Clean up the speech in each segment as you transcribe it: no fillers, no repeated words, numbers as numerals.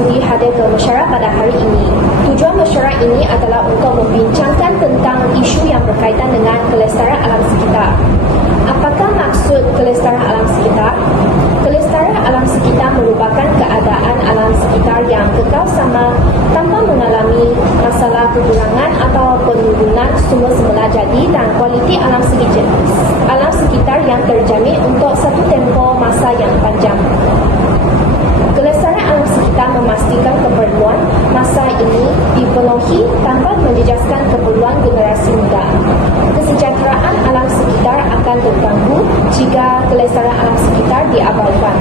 sudi hadir ke mesyuarat pada hari ini. Tujuan mesyuarat ini adalah untuk membincangkan tentang isu yang berkaitan dengan kelestarian alam sekitar. Apakah maksud kelestarian alam sekitar? Kelestarian alam sekitar merupakan keadaan alam sekitar yang kekal sama tanpa mengalami masalah kekurangan atau penurunan sumber semula jadi dan kualiti alam sekitar yang terjamin untuk satu tempoh masa yang panjang. Kelestarian alam sekitar memastikan keperluan masa ini dipenuhi tanpa menjejaskan keperluan generasi muda. Kesejahteraan alam sekitar akan terganggu jika kelestarian alam sekitar diabaikan.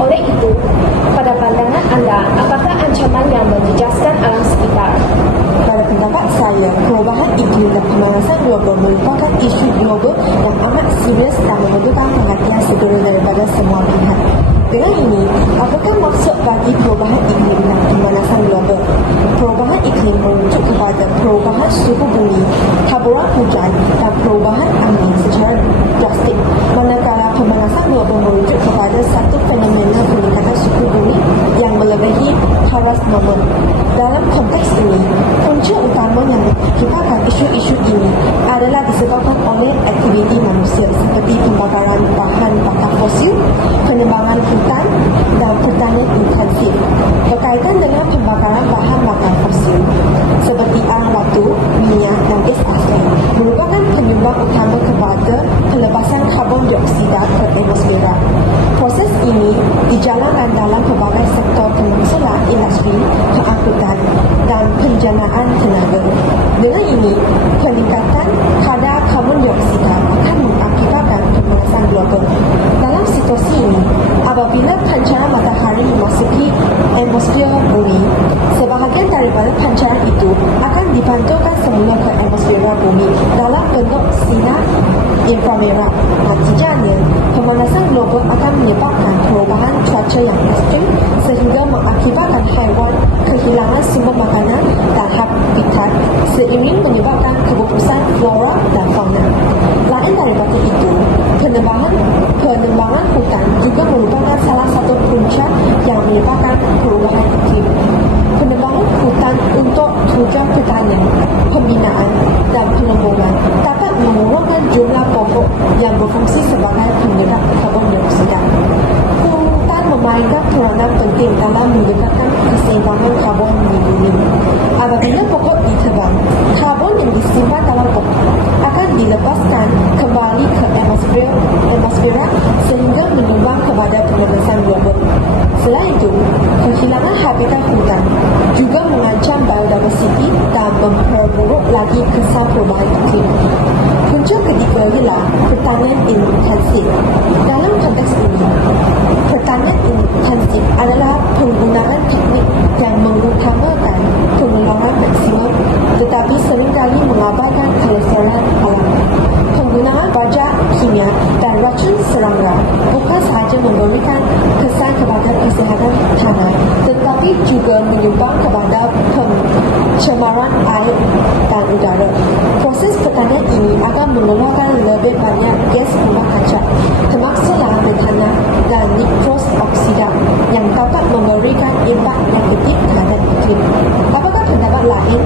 Oleh itu, pada pandangan anda, apakah ancaman yang menjejaskan alam sekitar? Pada pendapat saya, perubahan iklim dan pemanasan global merupakan isu global yang amat serius dan memerlukan perhatian segera daripada semua pihak. Dengan ini, apakah maksud bagi perubahan iklim dan pemanasan global? Perubahan iklim merujuk kepada perubahan suhu bumi, taburan hujan dan perubahan angin secara drastik, manakala pemanasan global merujuk kepada satu fenomena peningkatan suhu bumi yang melebihi paras normal. Dalam konteks ini, punca utama yang mengakibatkan isu-isu ini adalah disebabkan oleh aktiviti manusia seperti pembakaran bahan bakar fosil, penebangan hutan dan pertanian intensif. Berkaitan dengan pembakaran bahan bakar fosil seperti arang batu, minyak dan gas asli merupakan penyumbang utama kepada pelepasan karbon dioksida ke atmosfera. Proses ini dijalankan dalam pelbagai sektor termasuklah industri, keangkutan dan penjanaan tenaga. Dengan ini, peningkatan kadar karbon dioksida akan mengakibatkan pemanasan global. Dalam situasi ini, apabila pancaran matahari memasuki atmosfer bumi, sebahagian daripada pancaran itu akan dipantulkan semula ke atmosfera bumi dalam bentuk sinar inframerah. Natijanya, pemanasan global akan menyebabkan perubahan cuaca yang ekstrim sehingga mengakibatkan haiwan kehilangan sumber makanan dan habitat seiring menyebabkan keputusan flora dan fauna. Lain daripada itu, penebangan hutan juga merupakan salah satu punca yang menyebabkan perubahan iklim. Penebangan hutan untuk tujuan pertanian, pembinaan dan pengembangan dapat mengurangkan jumlah pokok yang berfungsi sebagai penggerak karbon dioksida. Hutan memainkan peranan penting dalam mendekatkan keseimbangan karbon di bumi. Apabila pokok ditebang, karbon yang disimpan dalam pokok akan dilepaskan kembali ke atmosfera sehingga menyumbang kepada pemanasan global. Selain itu, kehilangan habitat hutan juga mengancam biodiversiti dan memperburuk lagi kesan perubahan iklim. Punca ketiga ialah pertanian intensif. Dalam konteks ini, pertanian intensif adalah penggunaan teknik yang mengutamakan pengeluaran maksimum tetapi seringkali mengabaikan kelestarian alam. Penggunaan baja kimia dan racun serangga bukan sahaja memberikan kesan kepada kesihatan tanah tetapi juga menyumbang kepada pencemaran air dan udara. Proses pertanian ini akan mengeluarkan lebih banyak gas rumah kaca, termasuklah metana dan nitros oksida yang dapat memberikan impak negatif terhadap iklim. Apakah pendapat lain?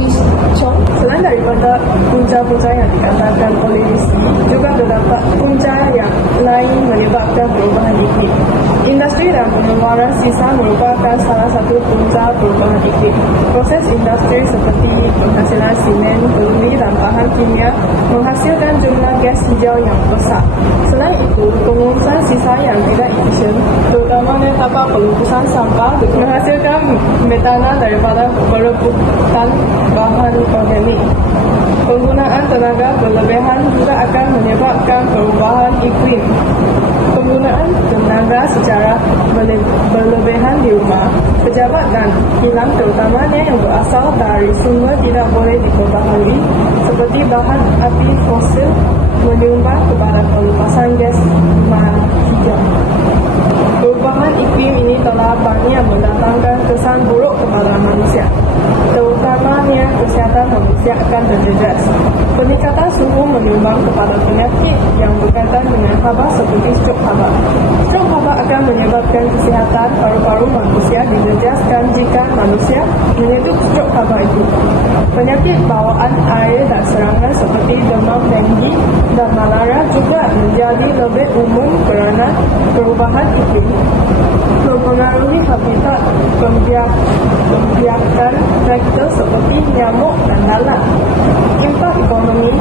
Miss Chong? Selain daripada punca-punca yang dikatakan oleh Rizky, juga terdapat punca yang lain menyebabkan perubahan iklim. Industri dan pengeluaran sisa merupakan salah satu punca perubahan iklim. Proses industri seperti penghasilan simen, peluri dan bahan kimia menghasilkan jumlah gas hijau yang besar. Selain itu, pengurusan sisa yang tidak efisien, terutamanya kapal pelumpusan sampah, menghasilkan metana daripada perebutan bahan organik. Penggunaan tenaga berlebihan juga akan menyebabkan perubahan iklim. Penggunaan tenaga secara berlebihan di rumah, pejabat dan kilang terutamanya yang berasal dari sumber tidak boleh diperbaharui seperti bahan api fosil menyumbang kepada pelepasan gas rumah hijau. Perubahan iklim ini telah banyak mendatangkan kesan buruk kepada manusia, terutamanya kesihatan manusia akan terjejas. Peningkatan suhu menyumbang kepada penyakit yang berkaitan dengan haba seperti strok haba. Strok haba akan menyebabkan kesihatan paru-paru manusia dijejaskan manusia menyebut strok kabel itu. Penyakit bawaan air dan serangan seperti demam denggi dan malaria juga menjadi lebih umum kerana perubahan iklim mempengaruhi habitat pembiakan faktor seperti nyamuk dan lalat. Impak ekonomi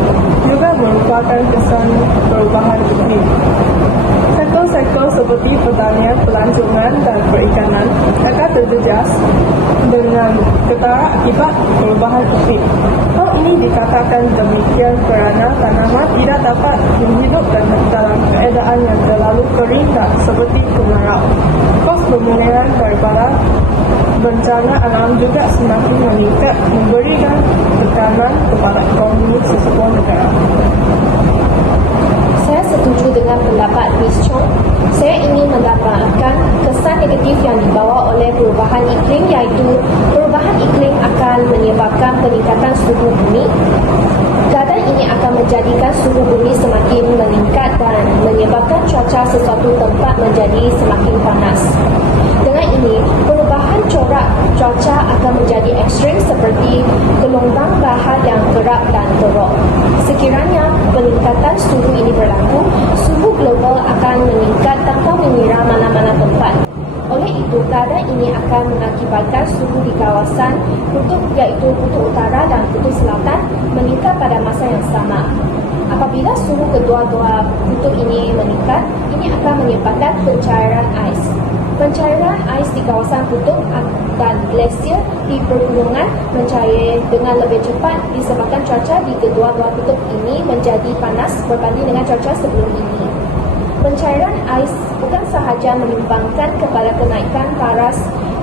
juga merupakan kesan perubahan iklim. Sektor-sektor seperti pertanian, pelancongan dan perikanan akan terjejas dengan ketara akibat perubahan iklim. Hal ini dikatakan demikian kerana tanaman tidak dapat menghidup dalam keadaan yang terlalu kering dan seperti kemarau. Kos pemulihan daripada bencana alam juga semakin meningkat, memberikan tekanan kepada ekonomi sesebuah negara. Saya setuju dengan pendapat Ms. Chong. Saya ingin menggambarkan kesan negatif yang dibawa oleh perubahan iklim, iaitu perubahan iklim akan menyebabkan peningkatan suhu bumi. Keadaan ini akan menjadikan suhu bumi semakin meningkat dan menyebabkan cuaca sesuatu tempat menjadi semakin panas. Dengan ini, perubahan corak cuaca akan menjadi ekstrim seperti gelombang bahar yang kerap dan teruk. Sekiranya peningkatan suhu ini berlaku, suhu global akan meningkat tanpa mengira mana-mana tempat. Oleh itu, keadaan ini akan mengakibatkan suhu di kawasan kutub iaitu kutub utara dan kutub selatan meningkat pada masa yang sama. Apabila suhu kedua-dua kutub ini meningkat, ini akan menyebabkan pencairan ais. Pencairan ais di kawasan kutub dan glasier di pegunungan mencair dengan lebih cepat disebabkan cuaca di kedua-dua kutub ini menjadi panas berbanding dengan cuaca sebelum ini. Pencairan ais bukan sahaja menyumbangkan kepada kenaikan paras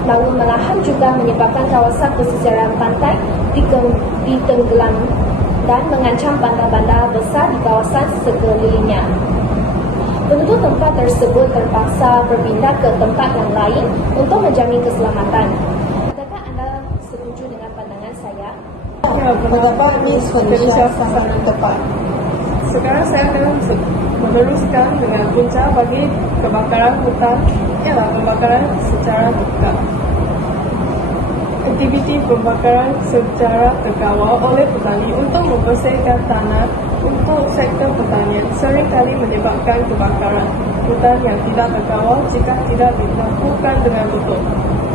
laut, malahan juga menyebabkan kawasan pesisiran pantai ditenggelam dan mengancam bandar-bandar besar di kawasan sekelilingnya. Penduduk tempat tersebut terpaksa berpindah ke tempat yang lain untuk menjamin keselamatan. Adakah anda setuju dengan pandangan saya? Ya, Pendapat Ms. Felicia sangat tepat. Sekarang saya akan meneruskan dengan punca bagi kebakaran hutan ialah pembakaran secara terbuka. Aktiviti pembakaran secara terkawal oleh petani untuk membersihkan tanah untuk sektor pertanian seringkali menyebabkan kebakaran hutan yang tidak terkawal jika tidak dilakukan dengan betul.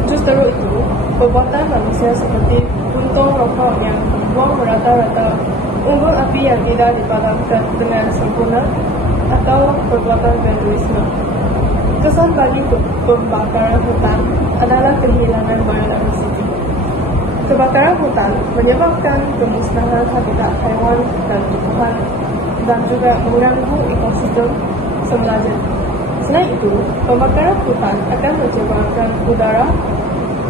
Justru itu, perbuatan manusia seperti puntung rokok yang dibuang merata-rata, unggun api yang tidak dipadamkan dengan sempurna, atau perbuatan vandalisme. Kesan bagi pembakaran hutan adalah kehilangan biodiversiti. Kebakaran hutan menyebabkan kemusnahan habitat haiwan dan tumbuhan dan juga mengganggu ekosistem semula jadi. Selain itu, pembakaran hutan akan mencemarkan udara.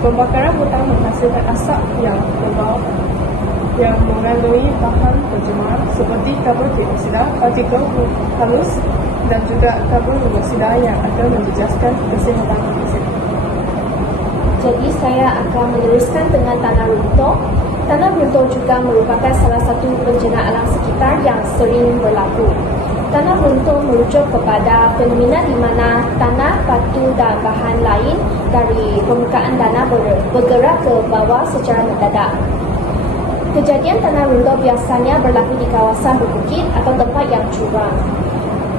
Pembakaran hutan menghasilkan asap yang tebal yang mengandungi bahan pencemar seperti karbon dioksida, partikel halus dan juga karbon monoksida yang akan menjejaskan kesihatan manusia. Jadi saya akan meneruskan dengan tanah runtuh. Tanah runtuh juga merupakan salah satu bencana alam sekitar yang sering berlaku. Tanah runtuh merujuk kepada fenomena di mana tanah, batu dan bahan lain dari permukaan tanah bergerak ke bawah secara mendadak. Kejadian tanah runtuh biasanya berlaku di kawasan berbukit atau tempat yang curam.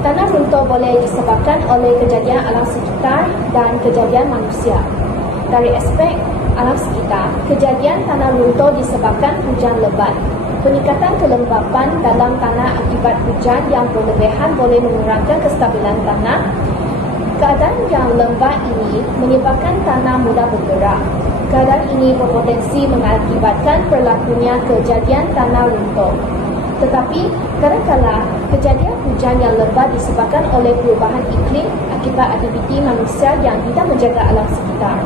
Tanah runtuh boleh disebabkan oleh kejadian alam sekitar dan kejadian manusia. Dari aspek alam sekitar, kejadian tanah runtuh disebabkan hujan lebat. Peningkatan kelembapan dalam tanah akibat hujan yang berlebihan boleh mengurangkan kestabilan tanah. Keadaan yang lembab ini menyebabkan tanah mudah bergerak. Keadaan ini berpotensi mengakibatkan berlakunya kejadian tanah runtuh. Tetapi, kadang-kadang kejadian hujan yang lebat disebabkan oleh perubahan iklim akibat aktiviti manusia yang tidak menjaga alam sekitar.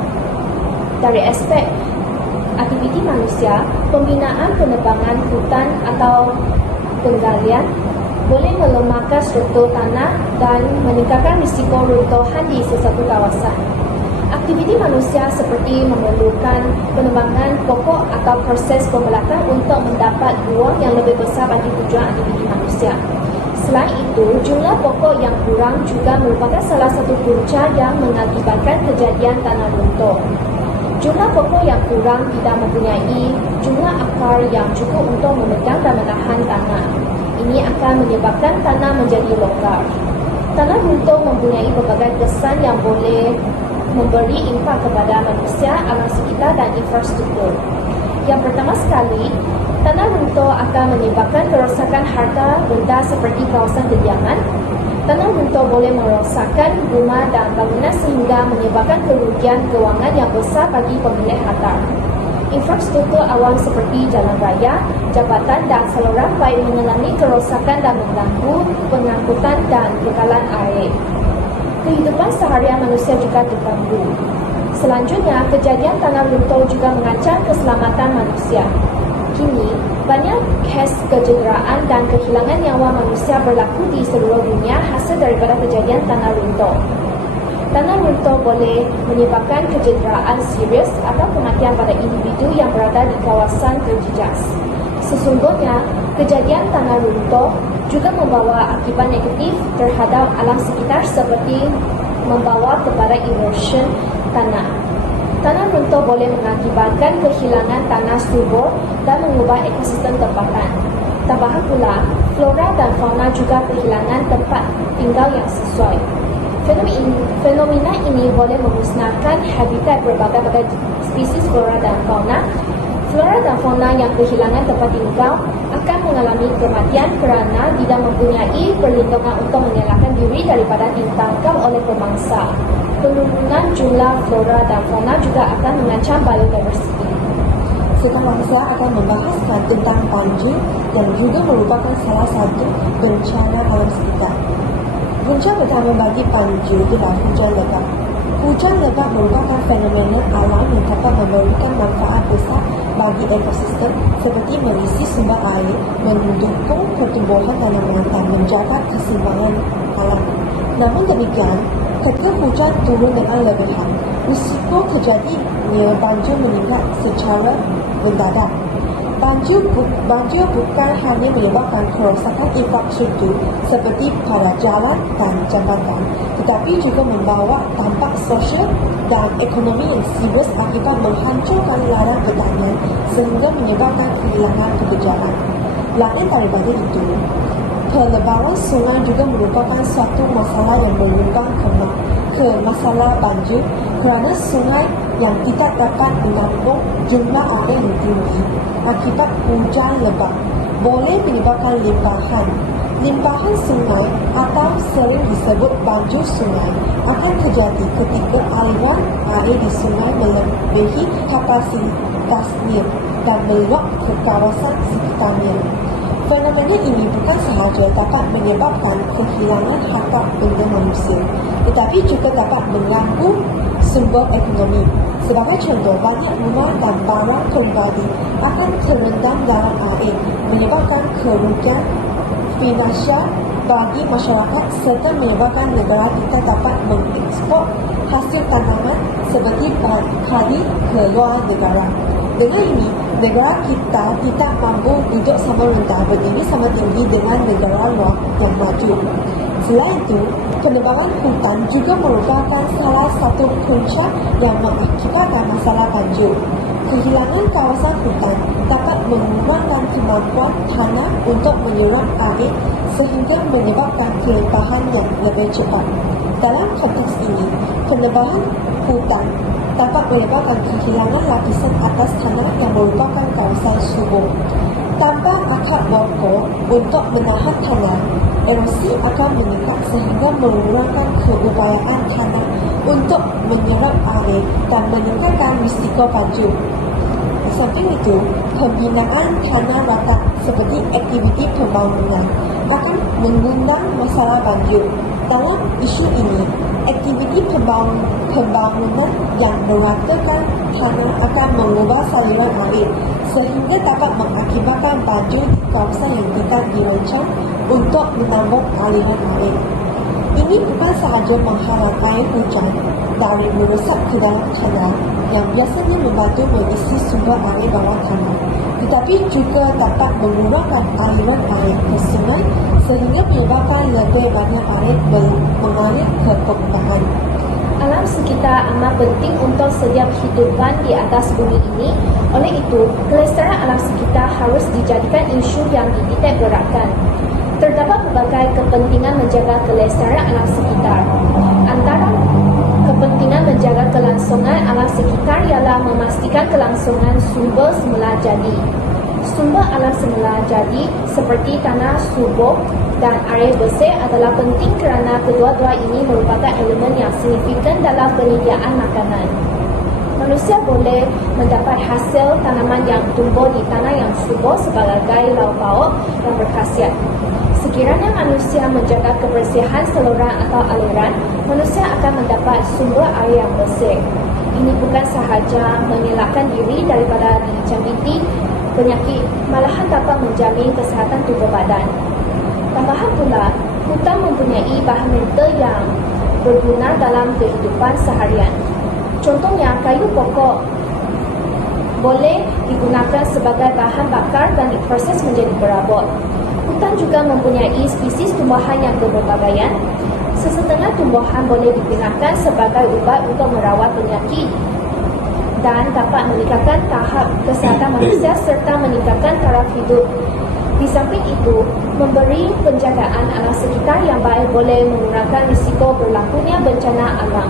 Dari aspek aktiviti manusia, pembinaan penebangan hutan atau penggalian boleh melemahkan struktur tanah dan meningkatkan risiko runtuhan di sesuatu kawasan. Aktiviti manusia seperti memerlukan penebangan pokok atau proses pembelakan untuk mendapat ruang yang lebih besar bagi tujuan aktiviti manusia. Selain itu, jumlah pokok yang kurang juga merupakan salah satu punca yang mengakibatkan kejadian tanah runtuh. Jumlah pokok yang kurang tidak mempunyai jumlah akar yang cukup untuk memegang dan menahan tanah. Ini akan menyebabkan tanah menjadi longgar. Tanah runtuh mempunyai pelbagai kesan yang boleh memberi impak kepada manusia, alam sekitar dan infrastruktur. Yang pertama sekali, tanah runtuh akan menyebabkan kerosakan harta benda seperti kawasan kediaman. Tanah runtuh boleh merosakkan rumah dan bangunan sehingga menyebabkan kerugian kewangan yang besar bagi pemilik harta. Infrastruktur awam seperti jalan raya, jabatan dan saluran air mengalami kerosakan dan mengganggu pengangkutan dan bekalan air. Kehidupan seharian manusia juga terganggu. Selanjutnya, kejadian tanah runtuh juga mengancam keselamatan manusia. Kini, banyak kes kecederaan dan kehilangan nyawa manusia berlaku di seluruh dunia hasil daripada kejadian tanah runtuh. Tanah runtuh boleh menyebabkan kecederaan serius atau kematian pada individu yang berada di kawasan terjejas. Sesungguhnya, kejadian tanah runtuh juga membawa akibat negatif terhadap alam sekitar seperti membawa kepada erosion tanah. Tanah runtuh boleh mengakibatkan kehilangan tanah subur dan mengubah ekosistem tempatan. Tambahan pula, flora dan fauna juga kehilangan tempat tinggal yang sesuai. Fenomena ini boleh memusnahkan habitat berbagai spesies flora dan fauna. Flora dan fauna yang kehilangan tempat tinggal akan mengalami kematian kerana tidak mempunyai perlindungan untuk mengelakkan diri daripada ditangkap oleh pemangsa. Penurunan jumlah flora dan fauna juga akan mengancam biodiversiti. Sekarang saya akan membahaskan tentang banjir dan juga merupakan salah satu bencana alam sekitar. Punca pertama bagi banjir adalah hujan lebat. Hujan lebat merupakan fenomena alam yang dapat memberikan manfaat besar bagi ekosistem seperti mengisi sumber air, mendukung pertumbuhan tanaman dan menjaga keseimbangan alam. Namun demikian, ketika hujan turun dengan lebihan, risiko terjadinya banjir meningkat secara mendadak. Banjir bukan hanya menyebabkan kerosakan infrastruktur seperti pada jalan dan jambatan, tetapi juga membawa dampak sosial dan ekonomi yang serius akibat menghancurkan ladang pertanian sehingga menyebabkan kehilangan pekerjaan. Lain daripada itu, pelebaran sungai juga merupakan suatu masalah yang menyumbang ke masalah banjir kerana sungai yang tidak dapat menampung jumlah air yang tinggi akibat hujan lebat boleh menyebabkan limpahan. Limpahan sungai atau sering disebut banjir sungai akan terjadi ketika aliran air di sungai melebihi kapasitasnya dan meluap ke kawasan sekitarnya. Fenomena ini bukan sahaja dapat menyebabkan kehilangan harta benda manusia, tetapi juga dapat mengganggu sumber ekonomi. Sebagai contoh, banyak rumah dan barang peribadi akan terendam dalam air, menyebabkan kerugian finansial bagi masyarakat serta menyebabkan negara kita dapat mengekspor hasil tanaman seperti padi ke luar negara. Dengan ini, negara kita tidak mampu duduk sama rendah berdiri sama tinggi dengan negara luar yang maju. Selain itu, penebangan hutan juga merupakan salah satu punca yang mengakibatkan masalah banjir. Kehilangan kawasan hutan dapat mengurangkan kemampuan tanah untuk menyerap air sehingga menyebabkan kelimpahan yang lebih cepat. Dalam konteks ini, penebangan hutan dapat menyebabkan kehilangan lapisan atas tanah yang merupakan kawasan subur. Tanpa akar pokok untuk menahan tanah, erosi akan meningkat sehingga mengurangkan keupayaan tanah untuk menyerap air dan meningkatkan risiko banjir. Di samping itu, pembinaan tanah rata seperti aktiviti pembangunan akan mengundang masalah banjir. Dalam isu ini, aktiviti pembangunan yang meratakan tanah akan mengubah saluran air sehingga dapat mengakibatkan banjir di kawasan yang tidak dirancang untuk menampung aliran air. Ini bukan sahaja menghalang air hujan dari meresap ke dalam tanah yang biasanya membantu mengisi sumber air bawah tanah, tetapi juga dapat mengurangkan aliran air ke sungai sehingga menyebabkan lebih banyak air mengalir ke permukaan. Alam sekitar amat penting untuk setiap kehidupan di atas bumi ini. Oleh itu, kelestarian alam sekitar harus dijadikan isu yang dititik beratkan. Terdapat berbagai kepentingan menjaga kelestarian alam sekitar. Antara kepentingan menjaga kelangsungan alam sekitar ialah memastikan kelangsungan sumber semula jadi. Sumber alam semula jadi seperti tanah subur dan air bersih adalah penting kerana kedua-dua ini merupakan elemen yang signifikan dalam penyediaan makanan. Manusia boleh mendapat hasil tanaman yang tumbuh di tanah yang subur sebagai lauk pauk yang berkhasiat. Sekiranya manusia menjaga kebersihan saluran atau aliran, manusia akan mendapat sumber air yang bersih. Ini bukan sahaja mengelakkan diri daripada dijangkiti penyakit, malahan dapat menjamin kesihatan tubuh badan. Tambahan pula, hutan mempunyai bahan mental yang berguna dalam kehidupan seharian. Contohnya, kayu pokok boleh digunakan sebagai bahan bakar dan diproses menjadi perabot. Hutan juga mempunyai spesies tumbuhan yang berpelbagaian. Sesetengah tumbuhan boleh digunakan sebagai ubat untuk merawat penyakit dan dapat meningkatkan tahap kesihatan manusia serta meningkatkan taraf hidup. Di samping itu, memberi penjagaan alam sekitar yang baik boleh mengurangkan risiko berlakunya bencana alam.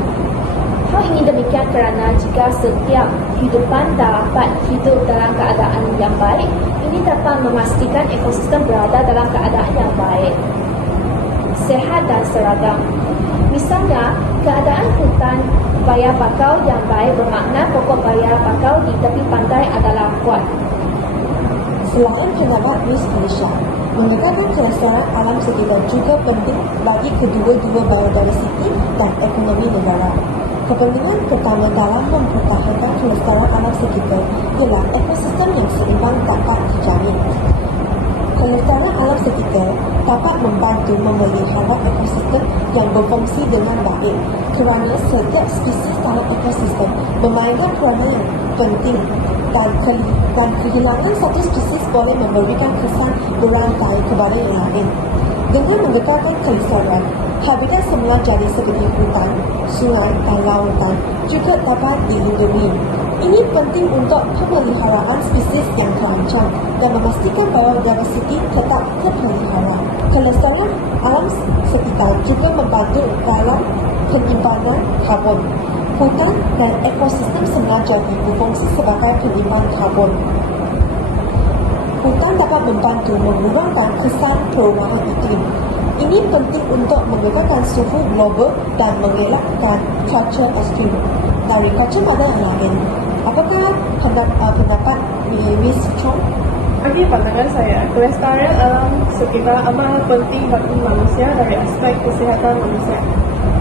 Hal ini demikian kerana jika setiap kehidupan dapat hidup dalam keadaan yang baik, ini dapat memastikan ekosistem berada dalam keadaan yang baik, sehat dan seragam. Misalnya, keadaan hutan bayar bakau yang baik bermakna pokok bayar bakau di tepi pantai adalah kuat. Selain pendapat Miss Felicia, mengekalkan kelestarian alam sekitar juga penting bagi kedua-dua biodiversiti dan ekonomi negara. Kepentingan pertama dalam mempertahankan kelestarian alam sekitar ialah ekosistem yang seimbang dapat dijamin. Kelestarian alam sekitar dapat membantu memelihara ekosistem yang berfungsi dengan baik kerana setiap spesies dalam ekosistem memainkan peranan yang penting dan kehilangan satu spesies boleh memberikan kesan berantai kepada yang lain. Dengan mengekalkan kelestarian, habitat semula jadi seperti hutan, sungai dan lautan juga dapat dilindungi. Ini penting untuk pemeliharaan spesies yang terancam dan memastikan biodiversiti tetap terpelihara. Kelestarian alam sekitar juga membantu dalam penyimpanan karbon. Hutan dan ekosistem semula jadi berfungsi sebagai penyimpan karbon. Hutan dapat membantu mengurangkan kesan perubahan iklim. Ini penting untuk mengekalkan suhu global dan mengelakkan cuaca ekstrim. Dari kacamata yang lain, apakah pendapat Miss Chong? Bagi pandangan saya, kelestarian alam sekitar amat penting bagi manusia dari aspek kesihatan manusia.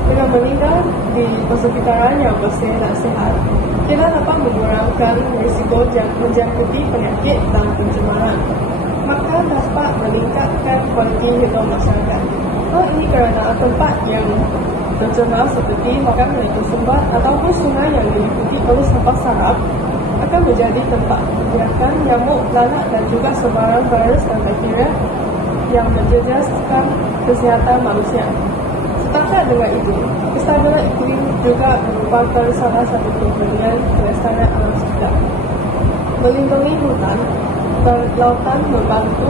Dengan meninggal di persekitaran yang bersih dan sehat, kita dapat mengurangkan risiko menjangkiti penyakit dan pencemaran. Maka dapat meningkatkan kualiti hidup masyarakat. Hal ini kerana tempat yang tercemar seperti makan itu sumbat ataupun sungai yang diliputi oleh sampah sarap akan menjadi tempat membiarkan nyamuk, lalat dan juga sebarang virus dan bakteria yang menjejaskan kesihatan manusia. Setakat dengan itu, kestabilan iklim juga merupakan salah satu kepentingan kelestarian alam sekitar. Melindungi hutan dan lautan membantu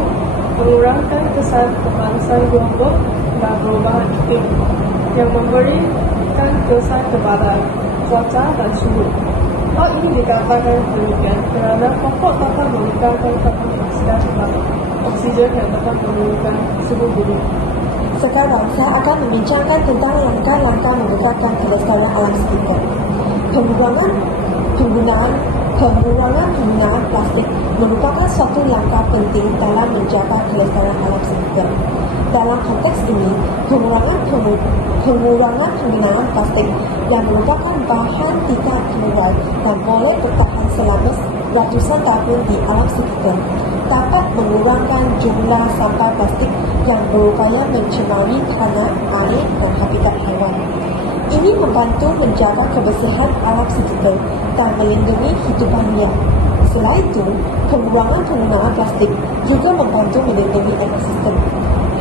mengurangkan kesan pemanasan global dan perubahan iklim yang memberikan kesan kepada cuaca dan suhu. Hal ini dikatakan demikian kerana pokok dapat meningkatkan karbon dioksida kepada oksigen yang dapat menurunkan suhu bumi. Sekarang saya akan membincangkan tentang langkah-langkah mengekalkan kelestarian alam sekitar. Pengurangan penggunaan plastik merupakan suatu langkah penting dalam menjaga kelestarian alam sekitar. Dalam konteks ini, pengurangan penggunaan plastik yang merupakan bahan tidak terurai dan boleh bertahan selama ratusan tahun di alam sekitar dapat mengurangkan jumlah sampah plastik yang berupaya mencemari tanah, air dan habitat haiwan. Ini membantu menjaga kebersihan alam sekitar dan melindungi hidupan liar. Selain itu, pengurangan penggunaan plastik juga membantu melindungi ekosistem.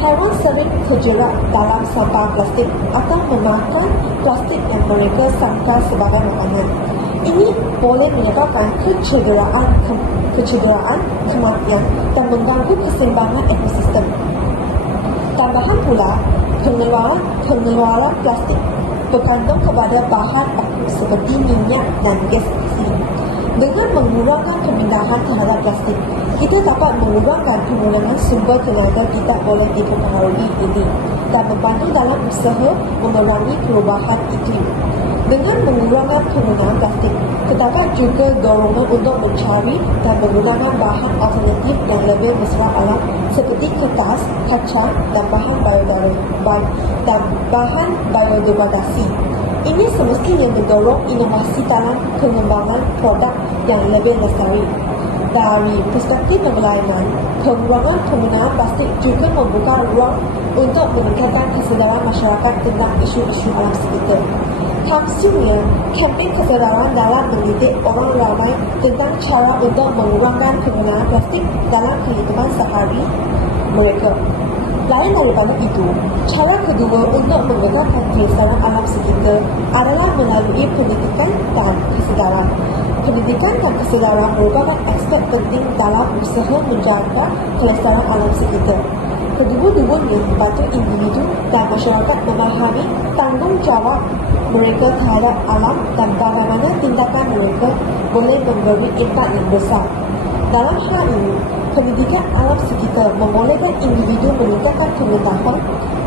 haiwan sering terjerat dalam sampah plastik atau memakan plastik yang mereka sangka sebagai makanan. Ini boleh menyebabkan kecederaan, kematian dan mengganggu keseimbangan ekosistem. Tambahan pula, pengeluaran plastik bergantung kepada bahan baku seperti minyak dan gas fosil. Dengan mengurangkan pemindahan terhadap plastik, kita dapat mengurangkan penggunaan sumber tenaga tidak boleh dipengaruhi ini dan membantu dalam usaha memerangi perubahan iklim. Dengan mengurangkan penggunaan plastik, terdapat juga dorongan untuk mencari dan menggunakan bahan alternatif yang lebih mesra alam seperti kertas, kaca dan bahan biodegradasi. Ini semestinya mendorong inovasi dalam pengembangan produk yang lebih lestari. Dari perspektif nelayan, pengurangan penggunaan plastik juga membuka ruang untuk meningkatkan kesedaran masyarakat tentang isu-isu alam sekitar. Hasilnya, kempen kesedaran dalam mendidik orang ramai tentang cara untuk mengurangkan penggunaan plastik dalam kehidupan sehari mereka. Lain daripada itu, cara kedua untuk menggunakan kelestarian alam sekitar adalah melalui pendidikan dan kesedaran. Pendidikan dan kesedaran merupakan aspek penting dalam usaha menjaga kelestarian alam sekitar. Kedua-duanya membantu individu dan masyarakat memahami tanggungjawab mereka terhadap alam dan bagaimana tindakan mereka boleh memberi impak yang besar. Dalam hal ini, pendidikan alam sekitar membolehkan individu meningkatkan pengetahuan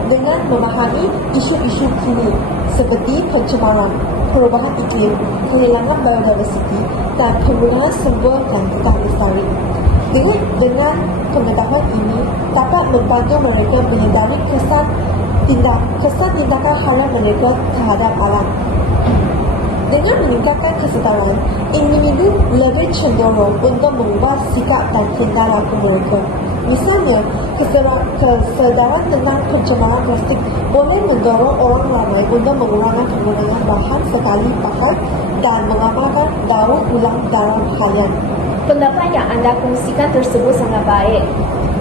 dengan memahami isu-isu kini seperti pencemaran, perubahan iklim, kehilangan biodiversiti dan penggunaan sumber yang tidak lestari. Dengan pengetahuan ini dapat membantu mereka menyedari kesan tindakan haram mereka terhadap alam. Dengan meningkatkan kesedaran, individu lebih cenderung untuk mengubah sikap dan tingkah laku mereka. Misalnya, kesedaran tentang pencemaran plastik boleh mendorong orang ramai untuk mengurangkan penggunaan bahan sekali pakai dan mengamalkan daur ulang dalam harian. Pendapat yang anda kongsikan tersebut sangat baik.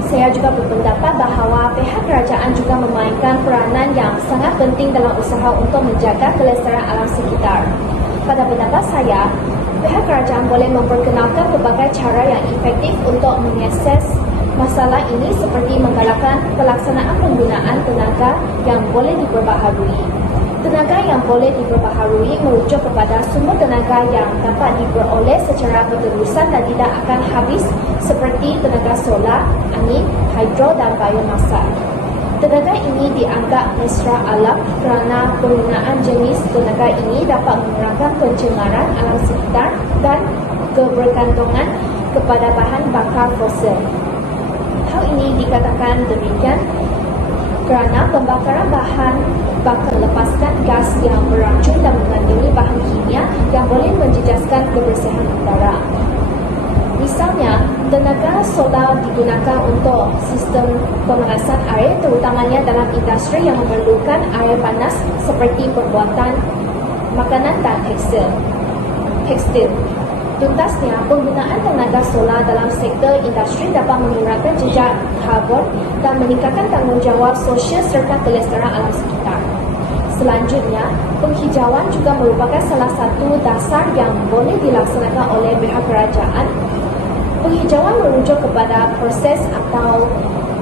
Saya juga berpendapat bahawa pihak kerajaan juga memainkan peranan yang sangat penting dalam usaha untuk menjaga kelestarian alam sekitar. Pada pendapat saya, pihak kerajaan boleh memperkenalkan pelbagai cara yang efektif untuk menyiasat masalah ini seperti menggalakkan pelaksanaan penggunaan tenaga yang boleh diperbaharui. Tenaga yang boleh diperbaharui merujuk kepada sumber tenaga yang dapat diperoleh secara berterusan dan tidak akan habis seperti tenaga solar, angin, hidro dan biomasa. Tenaga ini dianggap mesra alam kerana penggunaan jenis tenaga ini dapat mengurangkan pencemaran alam sekitar dan kebergantungan kepada bahan bakar fosil. Hal ini dikatakan demikian kerana pembakaran bahan bakar lepaskan gas yang beracun dan mengandungi bahan kimia yang boleh menjejaskan kebersihan udara. Misalnya, tenaga solar digunakan untuk sistem pemanasan air terutamanya dalam industri yang memerlukan air panas seperti pembuatan makanan dan tekstil. Tuntasnya, penggunaan tenaga solar dalam sektor industri dapat mengurangkan jejak karbon dan meningkatkan tanggungjawab sosial serta kelestarian alam sekitar. Selanjutnya, penghijauan juga merupakan salah satu dasar yang boleh dilaksanakan oleh pihak kerajaan. Penghijauan merujuk kepada proses atau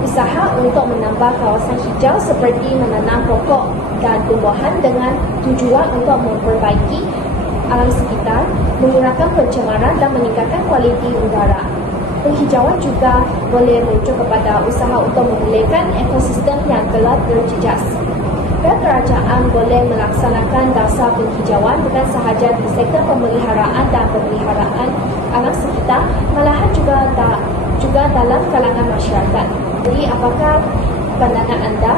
usaha untuk menambah kawasan hijau seperti menanam pokok dan tumbuhan dengan tujuan untuk memperbaiki alam sekitar, mengurangkan pencemaran dan meningkatkan kualiti udara. Penghijauan juga boleh merujuk kepada usaha untuk memulihkan ekosistem yang telah terjejas. Pihak kerajaan boleh melaksanakan dasar penghijauan bukan sahaja di sektor pemeliharaan dan pemeliharaan alam sekitar, malahan juga dalam kalangan masyarakat. Jadi, apakah pandangan anda,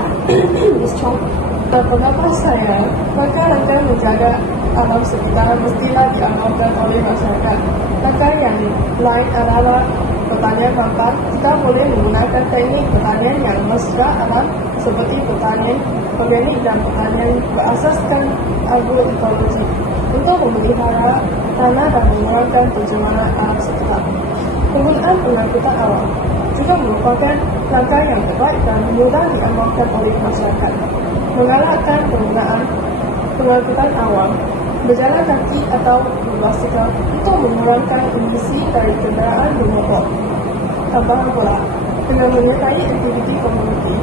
Ms. Chong? Pendapat saya, langkah-langkah menjaga alam sekitar mestilah diamalkan oleh masyarakat. Langkah yang lain adalah pertanian rampan. Kita boleh menggunakan teknik pertanian yang mesra alam seperti pertanian organik dan pertanian berasaskan agroekologi untuk memelihara tanah dan mengurangkan pencemaran alam sekitar. Penggunaan pengangkutan awam. juga merupakan langkah yang terbaik dan mudah diamalkan oleh masyarakat. Menggalakkan penggunaan pengangkutan awam, berjalan kaki atau berbasikal untuk mengurangkan emisi dari kenderaan bermotor. Tambahan pula, dengan menyertai aktiviti komuniti,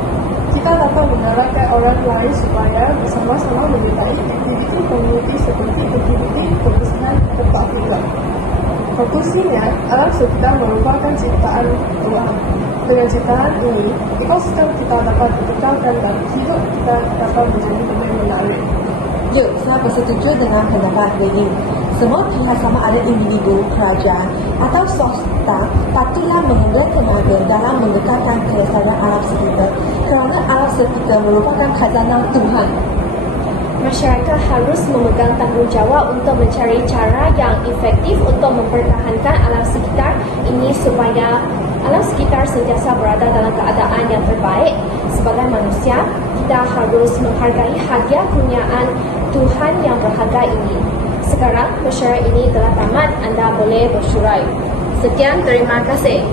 kita dapat mengarahkan orang lain supaya bersama-sama menyertai aktiviti komuniti seperti aktiviti kebersihan tempat tinggal. Konklusinya, alam sekitar merupakan ciptaan Tuhan. Dengan ciptaan ini, ekosistem kita dapat dikekalkan dan hidup kita dapat menjadi lebih menarik. Ya, saya bersetuju dengan pendapat ini. Semua pihak sama ada individu, kerajaan atau swasta patutlah mengambil tenaga dalam mengekalkan kelestarian alam sekitar kerana alam sekitar merupakan khazanah Tuhan. Masyarakat harus memegang tanggungjawab untuk mencari cara yang efektif untuk mempertahankan alam sekitar ini supaya alam sekitar sentiasa berada dalam keadaan yang terbaik. Sebagai manusia, kita harus menghargai hadiah kurniaan Tuhan yang berharga ini. Sekarang, mesyuarat ini telah tamat, anda boleh bersyurai. Sekian, terima kasih.